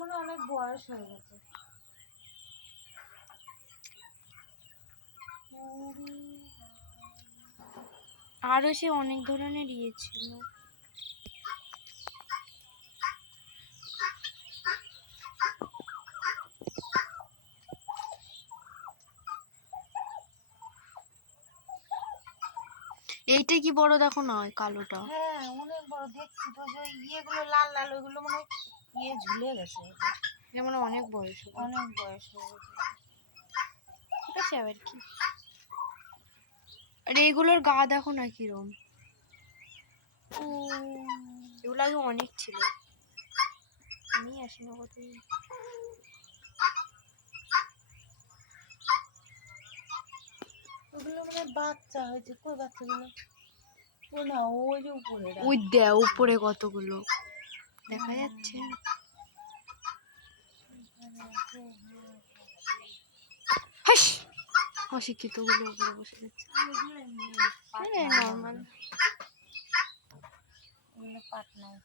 মনে অনেক বয়স হয়ে গেছে। আরো সে অনেক ধরনের ইয়ে ছিল। এইটা কি বড় দেখো না, কালোটা? হ্যাঁ অনেক বড় দেখছি তো, যে ইয়েগুলো লাল লাল ওইগুলো মনে হয় ইয়ে ঝুলে গেছে, যেমন অনেক বয়স, অনেক বয়স হয়ে গেছে। ঠিক আছে আবার কি। আর এগুলোর গা দেখো না কিরম, এগুলো আগে অনেক ছিল, আমি আসি না কত। ওগুলো মানে বাচ্চা হয়েছে, কই বাচ্চাগুলো? ও না, ওই যে উপরে, ওই দে উপরে কতগুলো দেখা যাচ্ছে। হাস, অশিক্ষিত গুলো উপরে বসে যাচ্ছে। নর্মাল পাট নাই।